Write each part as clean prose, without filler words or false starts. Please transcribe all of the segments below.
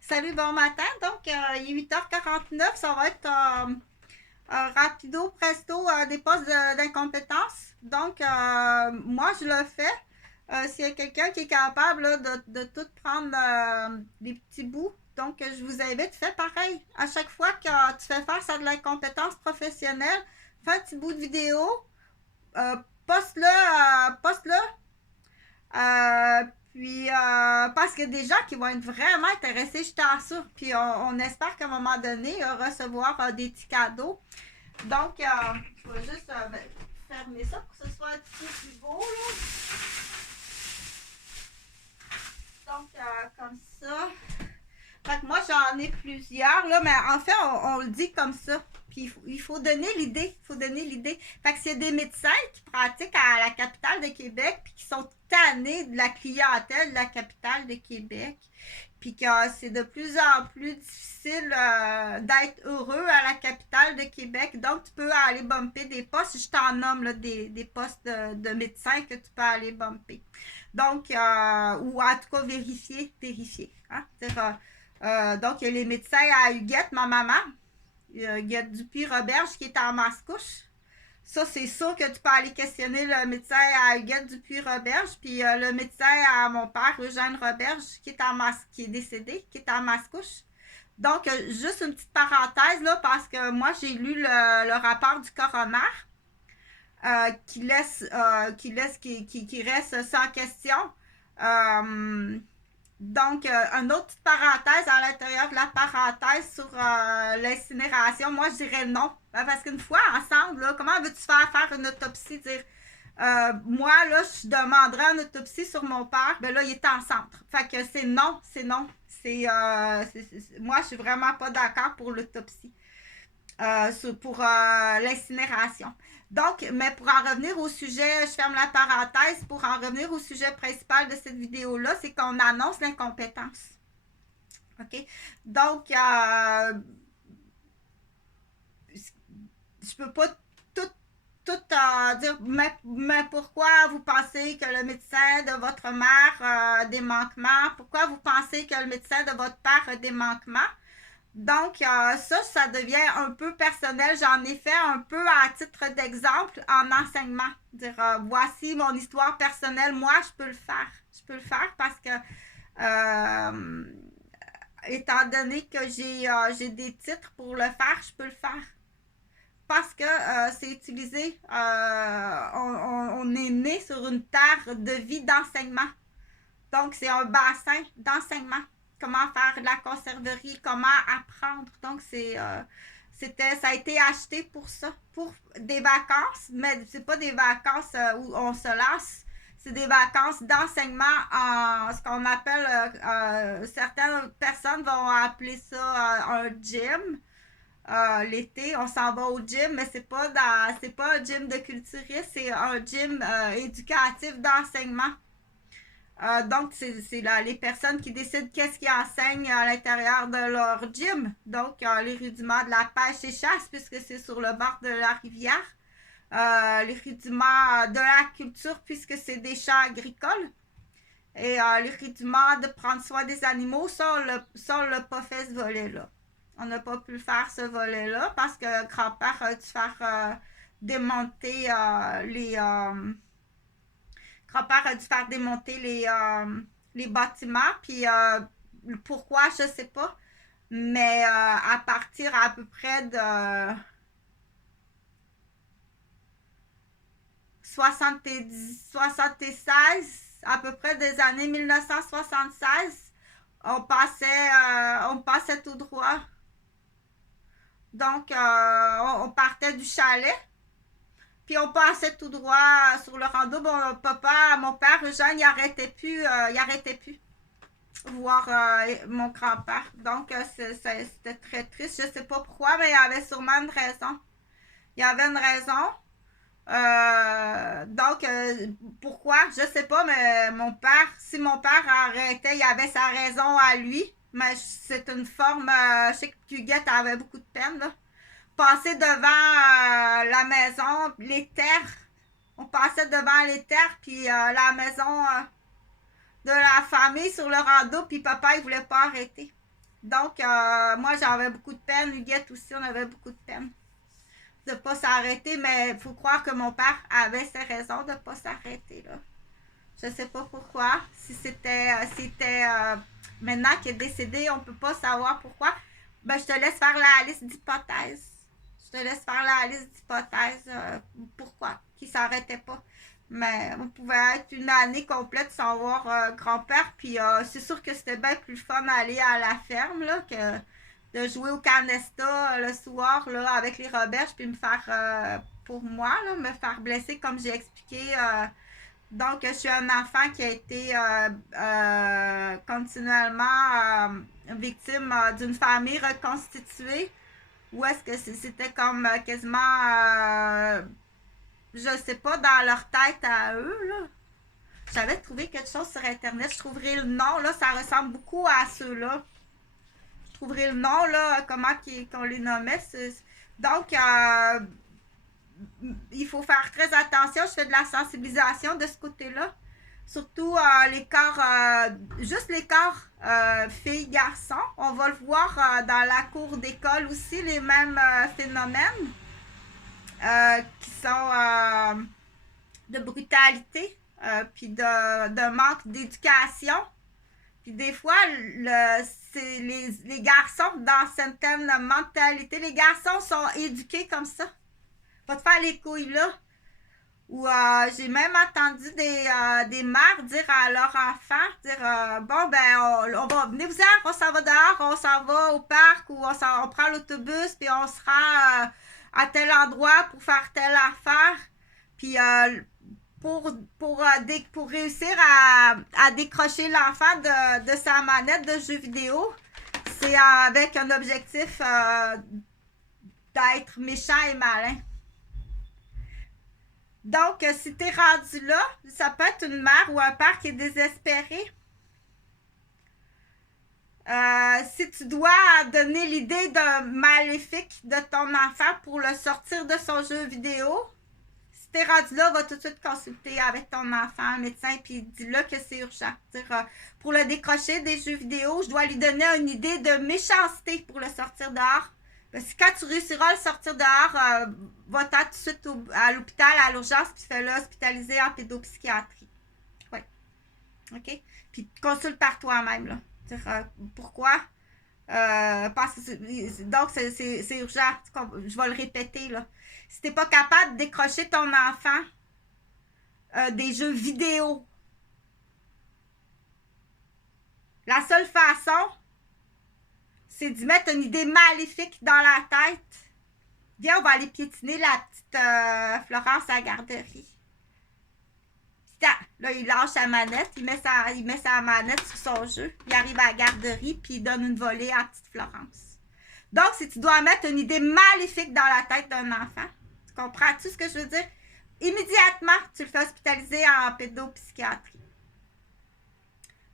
Salut, bon matin. Donc, il est 8h49. Ça va être rapido, presto, des postes d'incompétence. Donc, moi, je le fais. S'il y a quelqu'un qui est capable là, de tout prendre des petits bouts, donc je vous invite, fais pareil. À chaque fois que tu fais face à de l'incompétence professionnelle, fais un petit bout de vidéo, euh, poste-le, poste-le euh, parce qu'il y a des gens qui vont être vraiment intéressés, je t'assure. Puis, on espère qu'à un moment donné, recevoir des petits cadeaux. Donc, je vais juste fermer ça pour que ce soit un petit peu plus beau. Là. Donc, comme ça. Fait que moi, j'en ai plusieurs, là, mais en fait, on le dit comme ça. Puis il faut donner l'idée. Il faut donner l'idée. Fait que s'il y a des médecins qui pratiquent à la capitale de Québec, puis qui sont tannés de la clientèle de la capitale de Québec, puis que c'est de plus en plus difficile d'être heureux à la capitale de Québec. Donc, tu peux aller bumper des postes. Je t'en nomme là, des postes de médecins que tu peux aller bumper. Donc, ou en tout cas vérifier, vérifier. Hein? Donc, il y a les médecins à Huguette, ma maman. Huguette Dupuis-Roberge qui est en Mascouche. Ça, c'est sûr que tu peux aller questionner le médecin à Huguette Dupuis-Roberge, puis le médecin à mon père, Eugène Roberge, qui est décédé, qui est en Mascouche. Donc, juste une petite parenthèse, là, parce que moi, j'ai lu le rapport du coroner qui reste sans question. Euh, donc, une autre petite parenthèse à l'intérieur de la parenthèse sur l'incinération, moi je dirais non. Parce qu'une fois ensemble, là, comment veux-tu faire une autopsie? Dire, moi, là, je demanderais une autopsie sur mon père, ben là, il est en centre. Fait que c'est non, c'est non. Moi, je suis vraiment pas d'accord pour l'autopsie, pour l'incinération. Donc, mais pour en revenir au sujet, je ferme la parenthèse, pour en revenir au sujet principal de cette vidéo-là, c'est qu'on annonce l'incompétence. OK? Donc, je peux pas tout, tout dire, mais pourquoi vous pensez que le médecin de votre mère a des manquements? Pourquoi vous pensez que le médecin de votre père a des manquements? Donc, ça devient un peu personnel. J'en ai fait un peu à titre d'exemple en enseignement. Dire, voici mon histoire personnelle. Moi, je peux le faire. Je peux le faire parce que, euh, étant donné que j'ai des titres pour le faire, je peux le faire. Parce que c'est utilisé, on est né sur une terre de vie d'enseignement. Donc, c'est un bassin d'enseignement. Comment faire de la conserverie, comment apprendre. Donc, ça a été acheté pour ça, pour des vacances, mais c'est pas des vacances où on se lasse. C'est des vacances d'enseignement en ce qu'on appelle, certaines personnes vont appeler ça un gym. L'été, on s'en va au gym, mais c'est pas un gym de culturiste, c'est un gym éducatif d'enseignement. Donc, c'est les personnes qui décident qu'est-ce qu'ils enseignent à l'intérieur de leur gym. Donc, les rudiments de la pêche et chasse, puisque c'est sur le bord de la rivière. Les rudiments de la culture, puisque c'est des champs agricoles. Et les rudiments de prendre soin des animaux, ça, on l'a pas fait ce volet-là. On n'a pas pu faire ce volet-là parce que grand-père a dû faire démonter grand-père a dû faire démonter les bâtiments. Puis pourquoi, je sais pas. Mais à partir à peu près de 76, à peu près des années 1976, on passait tout droit. Donc, on partait du chalet, puis on passait tout droit sur le rando. Mon père, Eugène, il arrêtait plus voir mon grand-père. Donc, c'était très triste. Je sais pas pourquoi, mais il y avait sûrement une raison. Il y avait une raison. Donc, pourquoi? Je sais pas, mais si mon père arrêtait, il avait sa raison à lui. Mais c'est une forme, je sais que Huguette avait beaucoup de peine, là. Passer devant la maison, les terres. On passait devant les terres, puis la maison de la famille sur le rando, puis papa, il voulait pas arrêter. Donc, moi, j'avais beaucoup de peine. Huguette aussi, on avait beaucoup de peine de ne pas s'arrêter. Mais il faut croire que mon père avait ses raisons de ne pas s'arrêter, là. Je sais pas pourquoi. Si c'était maintenant qu'il est décédé, on peut pas savoir pourquoi. Ben, je te laisse faire la liste d'hypothèses. Je te laisse faire la liste d'hypothèses. Pourquoi? Qui s'arrêtait pas. Mais on pouvait être une année complète sans voir grand-père. Puis c'est sûr que c'était bien plus fun d'aller à la ferme là, que de jouer au canesta le soir là, avec les Roberges. Puis me faire, pour moi, là, me faire blesser comme j'ai expliqué. Donc, je suis un enfant qui a été continuellement victime d'une famille reconstituée. Ou est-ce que c'était comme quasiment, je sais pas, dans leur tête à eux, là. J'avais trouvé quelque chose sur Internet. Je trouverai le nom, là. Ça ressemble beaucoup à ceux-là. Je trouverai le nom, là, comment qu'on les nommait. Donc, il faut faire très attention. Je fais de la sensibilisation de ce côté-là. Surtout l'écart, juste l'écart filles-garçons. On va le voir dans la cour d'école aussi, les mêmes phénomènes qui sont de brutalité, puis de manque d'éducation. Puis des fois, c'est les garçons, dans certaines mentalités, les garçons sont éduqués comme ça. Pas te faire les couilles là. Ou j'ai même entendu des mères dire à leurs enfants, dire bon ben on va venez vous en, on s'en va dehors, on s'en va au parc ou on prend l'autobus puis on se rend à tel endroit pour faire telle affaire. Puis pour réussir à décrocher l'enfant de sa manette de jeu vidéo, c'est avec un objectif d'être méchant et malin. Donc, si t'es rendu là, ça peut être une mère ou un père qui est désespéré. Si tu dois donner l'idée d'un maléfique de ton enfant pour le sortir de son jeu vidéo, si t'es rendu là, va tout de suite consulter avec ton enfant, un médecin, puis dis-le que c'est urgent. Dire, pour le décrocher des jeux vidéo, je dois lui donner une idée de méchanceté pour le sortir dehors. Parce que quand tu réussiras à le sortir dehors, va-t'en tout de suite à l'hôpital, à l'urgence, puis fais-le hospitaliser en pédopsychiatrie. Oui. OK? Puis consulte par toi-même, là. Dire, pourquoi? Donc, c'est urgent. Je vais le répéter, là. Si t'es pas capable de décrocher ton enfant des jeux vidéo, la seule façon, c'est d'y mettre une idée maléfique dans la tête. Viens, on va aller piétiner la petite Florence à la garderie. Là, il lâche sa manette, il met sa manette sur son jeu, il arrive à la garderie, puis il donne une volée à la petite Florence. Donc, si tu dois mettre une idée maléfique dans la tête d'un enfant, tu comprends-tu ce que je veux dire? Immédiatement, tu le fais hospitaliser en pédopsychiatrie.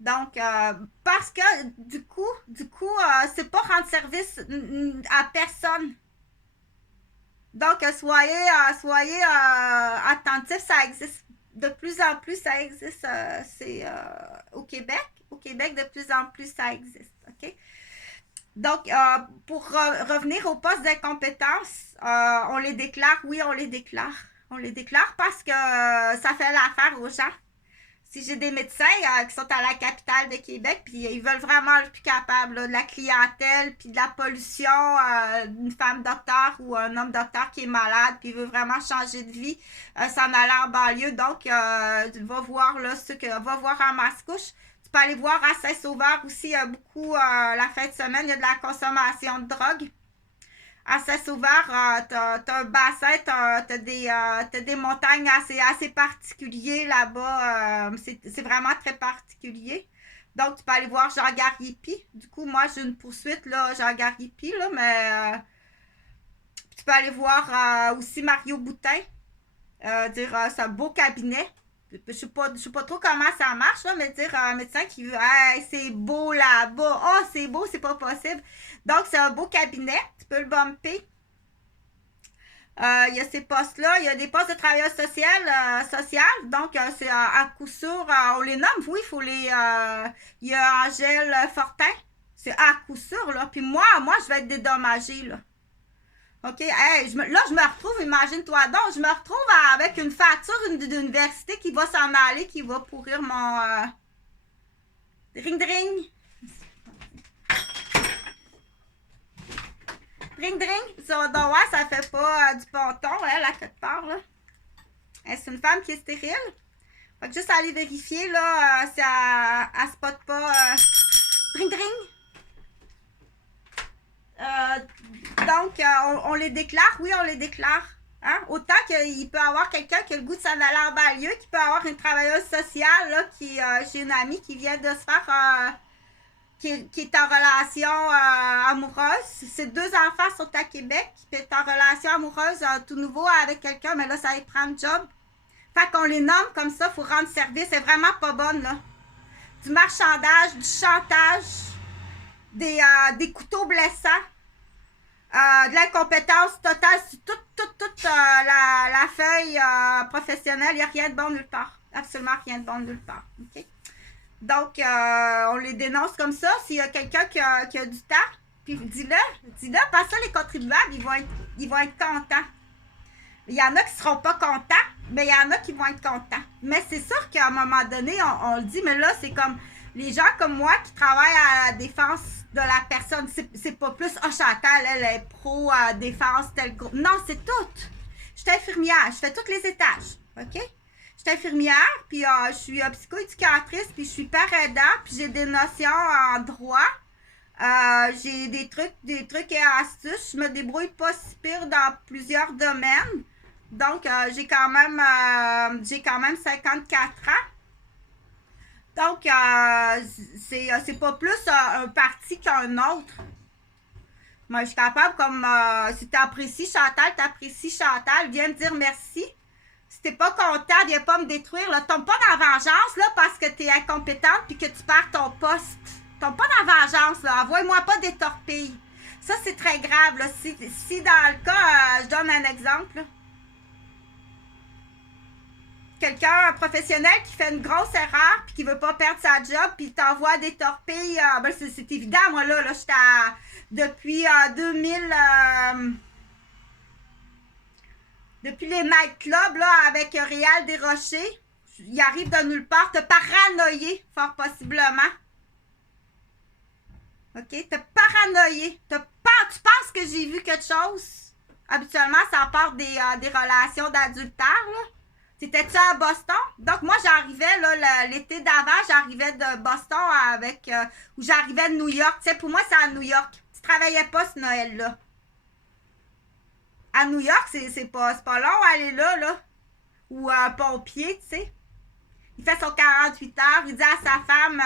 Donc, parce que du coup, c'est pas rendre service à personne. Donc, soyez attentifs, ça existe. De plus en plus, ça existe. C'est au Québec. Au Québec, de plus en plus, ça existe. OK? Donc, pour revenir au poste d'incompétence, on les déclare. Oui, on les déclare. On les déclare parce que ça fait l'affaire aux gens. Si j'ai des médecins qui sont à la capitale de Québec, puis ils veulent vraiment être plus capables là, de la clientèle, puis de la pollution d'une femme docteur ou un homme docteur qui est malade, puis il veut vraiment changer de vie, s'en aller en banlieue. Donc, va voir là, va voir en Mascouche. Tu peux aller voir à Saint-Sauveur aussi, beaucoup la fin de semaine, il y a de la consommation de drogue. À Saint-Sauveur, t'as un bassin, t'as des montagnes assez particuliers là-bas. C'est vraiment très particulier. Donc, tu peux aller voir Jean Gariepi. Du coup, moi, j'ai une poursuite, là, Jean Gariepi, là, mais tu peux aller voir aussi Mario Boutin. C'est un beau cabinet. Je sais pas trop comment ça marche, là, mais dire un médecin qui veut hey, c'est beau là-bas. Oh, c'est beau, c'est pas possible. Donc, c'est un beau cabinet. Tu peux le bumper. Il y a ces postes-là. Il y a des postes de travailleur social. Donc, c'est à coup sûr, on les nomme. Oui, il faut les. Il y a Angèle Fortin. C'est à coup sûr, là. Puis moi, je vais être dédommagée, là. OK? Hey, là, je me retrouve, imagine-toi donc, je me retrouve avec une facture d'université qui va s'en aller, qui va pourrir mon... Dring, dring. Dring, dring. Donc, ouais, ça fait pas du ponton, elle, à quelque part, là. C'est une femme qui est stérile. Fait que juste aller vérifier, là, si elle spot pas... Dring, dring. Donc, on les déclare? Oui, on les déclare. Hein? Autant qu'il peut y avoir quelqu'un qui a le goût de s'en aller en banlieue, qui peut avoir une travailleuse sociale, là, j'ai une amie qui vient de se faire... qui est en relation amoureuse. Ses 2 enfants sont à Québec, qui est en relation amoureuse tout nouveau avec quelqu'un, mais là, ça va prendre le job. Fait qu'on les nomme comme ça, il faut rendre service. C'est vraiment pas bonne, là. Du marchandage, du chantage, des couteaux blessants, de l'incompétence totale sur toute la feuille professionnelle. Il n'y a rien de bon nulle part. Absolument rien de bon nulle part. OK? Donc, on les dénonce comme ça. S'il y a quelqu'un qui a du temps, puis dis-le, parce que les contribuables, ils vont être contents. Il y en a qui ne seront pas contents, mais il y en a qui vont être contents. Mais c'est sûr qu'à un moment donné, on le dit, mais là, c'est comme les gens comme moi qui travaillent à la défense de la personne. C'est pas plus, Chantal, elle est pro-défense, tel groupe. Non, c'est tout. Je suis infirmière, je fais tous les étages. OK? Je suis infirmière, puis je suis psychoéducatrice, puis je suis père aidant, puis j'ai des notions en droit. J'ai des trucs et astuces. Je me débrouille pas si pire dans plusieurs domaines. Donc, j'ai quand même 54 ans. Donc, c'est pas plus un parti qu'un autre. Moi, je suis capable, comme si t'apprécies Chantal, viens me dire merci. Si t'es pas content, viens pas me détruire. Là. Tombe pas dans la vengeance là, parce que t'es incompétente puis que tu perds ton poste. Tombe pas dans la vengeance, là. Envoie-moi pas des torpilles. Ça, c'est très grave. Là. Si dans le cas, je donne un exemple. Là. Quelqu'un, un professionnel qui fait une grosse erreur puis qui veut pas perdre sa job puis t'envoie des torpilles, ben c'est évident, moi là j'étais depuis 2000 depuis les nightclubs là avec Réal Desrochers, il arrive de nulle part, te paranoïer fort possiblement. OK, te paranoïer, tu penses que j'ai vu quelque chose? Habituellement, ça part des relations d'adultère là. C'était-tu à Boston? Donc, moi, j'arrivais, là, l'été d'avant, j'arrivais de Boston avec... ou j'arrivais de New York. Tu sais, pour moi, c'est à New York. Tu travaillais pas ce Noël-là. À New York, c'est pas long aller là. Ou un pompier, tu sais. Il fait son 48 heures. Il dit à sa femme,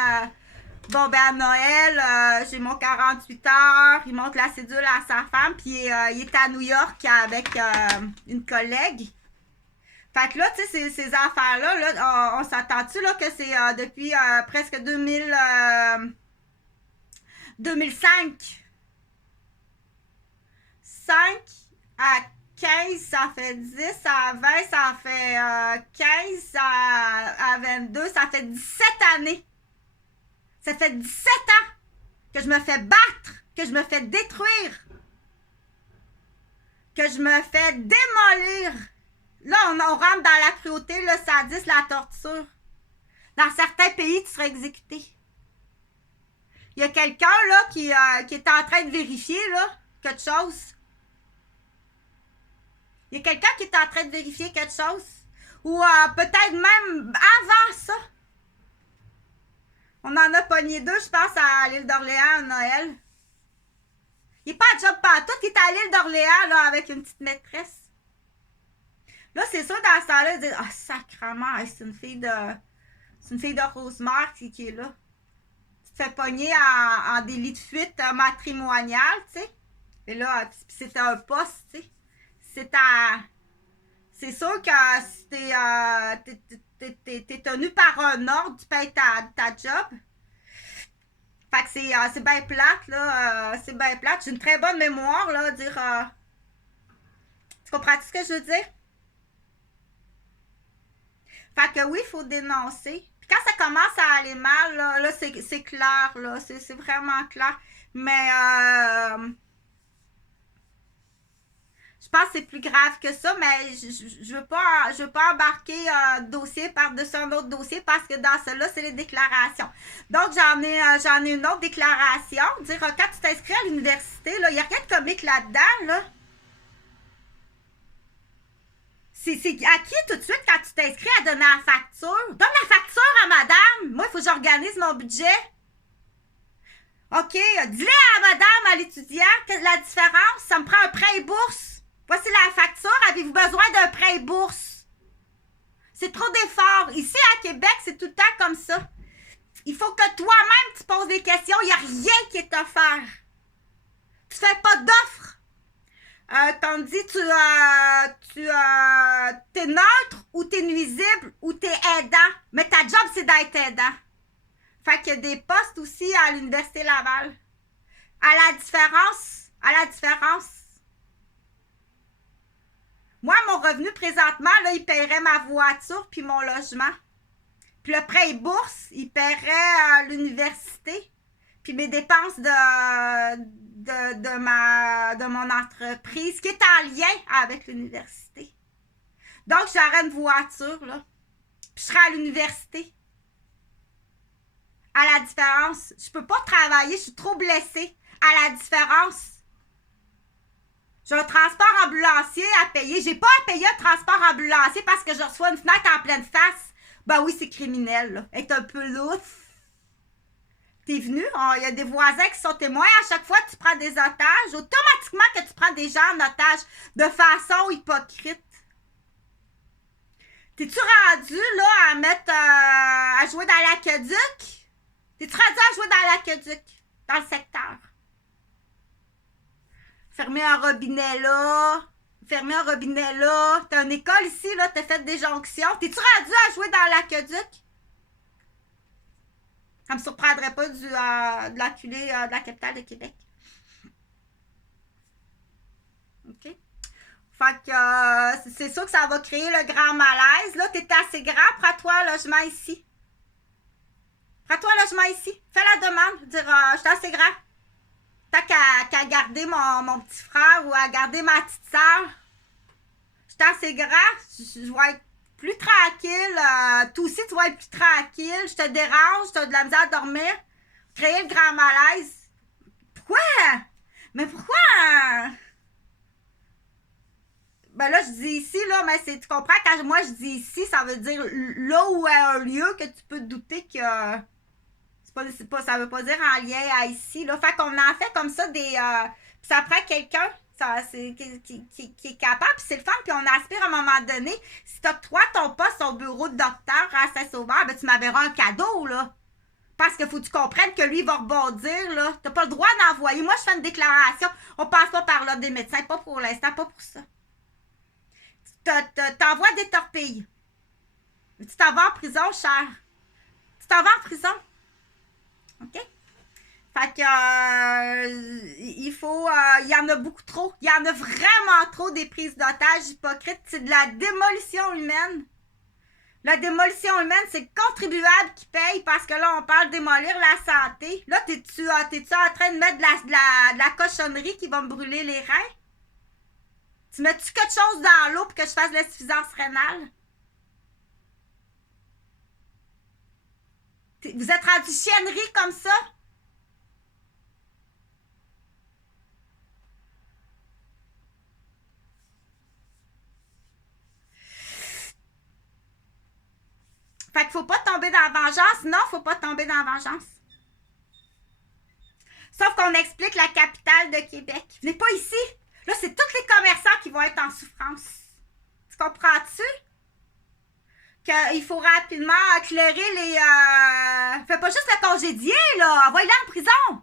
bon, ben, à Noël, j'ai mon 48 heures. Il montre la cédule à sa femme. Puis, il est à New York avec une collègue. Fait que là, tu sais, ces affaires-là, là, on s'attend-tu là, que c'est depuis presque 2005? 5 à 15, ça fait 10 à 20, ça fait 15 à 22, ça fait 17 années. Ça fait 17 ans que je me fais battre, que je me fais détruire, que je me fais démolir. Là, on rentre dans la cruauté, le sadisme, la torture. Dans certains pays, tu serais exécuté. Il y a quelqu'un là qui est en train de vérifier là, quelque chose. Il y a quelqu'un qui est en train de vérifier quelque chose. Ou peut-être même avant ça. On en a pogné 2, je pense, à l'île d'Orléans à Noël. Il n'est pas à job partout, il est à l'île d'Orléans là, avec une petite maîtresse. Là, c'est sûr, dans ce temps-là, ils disent « Ah, sacrement, c'est une fille de Rosemère qui est là. » Tu te fais pogner en délit de fuite matrimonial, tu sais. Et là, c'est un poste, tu sais. C'est sûr que si t'es tenu par un ordre, tu payes ta job. Fait que c'est bien plate, là. C'est bien plate. J'ai une très bonne mémoire, là, dire... tu comprends-tu ce que je veux dire? Fait que oui, il faut dénoncer. Puis quand ça commence à aller mal, là c'est clair, là. C'est vraiment clair. Mais je pense que c'est plus grave que ça, mais je veux pas embarquer un dossier par-dessus un autre dossier parce que dans cela, c'est les déclarations. Donc, j'en ai une autre déclaration. Dire, quand tu t'inscris à l'université, il n'y a rien de comique là-dedans, là. C'est à qui tout de suite, quand tu t'inscris, à donner la facture? Donne la facture à madame! Moi, il faut que j'organise mon budget. OK, dis-le à madame, à l'étudiant, que la différence, ça me prend un prêt et bourse. Voici la facture, avez-vous besoin d'un prêt et bourse? C'est trop d'efforts. Ici, à Québec, c'est tout le temps comme ça. Il faut que toi-même, tu poses des questions. Il n'y a rien qui est offert. Tu fais pas d'offres. Tandis t'es neutre ou t'es nuisible ou t'es aidant. Mais ta job, c'est d'être aidant. Fait qu'il y a des postes aussi à l'Université Laval. À la différence. Moi, mon revenu présentement, là, il paierait ma voiture puis mon logement. Puis le prêt et bourse, il paierait l'université. Puis mes dépenses de mon entreprise qui est en lien avec l'université. Donc, j'aurais une voiture, là. Puis je serais à l'université. À la différence, je peux pas travailler, je suis trop blessée. À la différence, j'ai un transport ambulancier à payer. J'ai pas à payer un transport ambulancier parce que je reçois une fenêtre en pleine face. Ben oui, c'est criminel, là. Être un peu lousse. T'es venu, il y a des voisins qui sont témoins. À chaque fois que tu prends des otages, automatiquement que tu prends des gens en otage de façon hypocrite. T'es-tu rendu, là, à mettre, à jouer dans l'aqueduc? T'es-tu rendu à jouer dans l'aqueduc, dans le secteur? Fermer un robinet là. T'as une école ici, là, t'as fait des jonctions. T'es-tu rendu à jouer dans l'aqueduc? Ça me surprendrait pas de l'acculé de la capitale de Québec. OK? Fait que c'est sûr que ça va créer le grand malaise. Là, t'es assez grand, prends-toi un logement ici. Prends-toi un logement ici. Fais la demande. Dire, je suis assez grand. T'as qu'à garder mon petit frère ou à garder ma petite soeur. Je suis assez grand. Je vais être plus tranquille. Toi aussi, tu vas être plus tranquille. Je te dérange. Tu as de la misère à dormir. Créer le grand malaise. Pourquoi? Mais pourquoi? Ben là, je dis ici, là, mais tu comprends, quand moi je dis ici, ça veut dire là où est un lieu que tu peux te douter que ça veut pas dire en lien à ici, là. Fait qu'on en fait comme ça des... ça prend quelqu'un qui est capable, puis c'est le fun, puis on aspire à un moment donné. Si t'octroies ton poste au bureau de docteur à Saint-Sauveur, ben tu m'enverras un cadeau, là. Parce qu'il faut que tu comprennes que lui, il va rebondir, là. T'as pas le droit d'envoyer. Moi, je fais une déclaration. On passe pas par l'ordre des médecins. Pas pour l'instant, pas pour ça. T'envoies des torpilles. Tu t'en vas en prison, cher. Tu t'en vas en prison. OK? Fait que, il faut, il y en a beaucoup trop. Il y en a vraiment trop des prises d'otages hypocrites. C'est de la démolition humaine. La démolition humaine, c'est le contribuable qui paye parce que là, on parle de démolir la santé. Là, t'es-tu en train de mettre de la cochonnerie qui va me brûler les reins? Tu mets-tu quelque chose dans l'eau pour que je fasse l'insuffisance rénale? Vous êtes rendu chiennerie comme ça? Fait qu'il faut pas tomber dans la vengeance. Non, faut pas tomber dans la vengeance. Sauf qu'on explique la capitale de Québec. Venez pas ici. Là, c'est tous les commerçants qui vont être en souffrance. Tu comprends-tu? Qu'il faut rapidement éclairer les... Fais pas juste le congédier, là. Envoie-le en prison.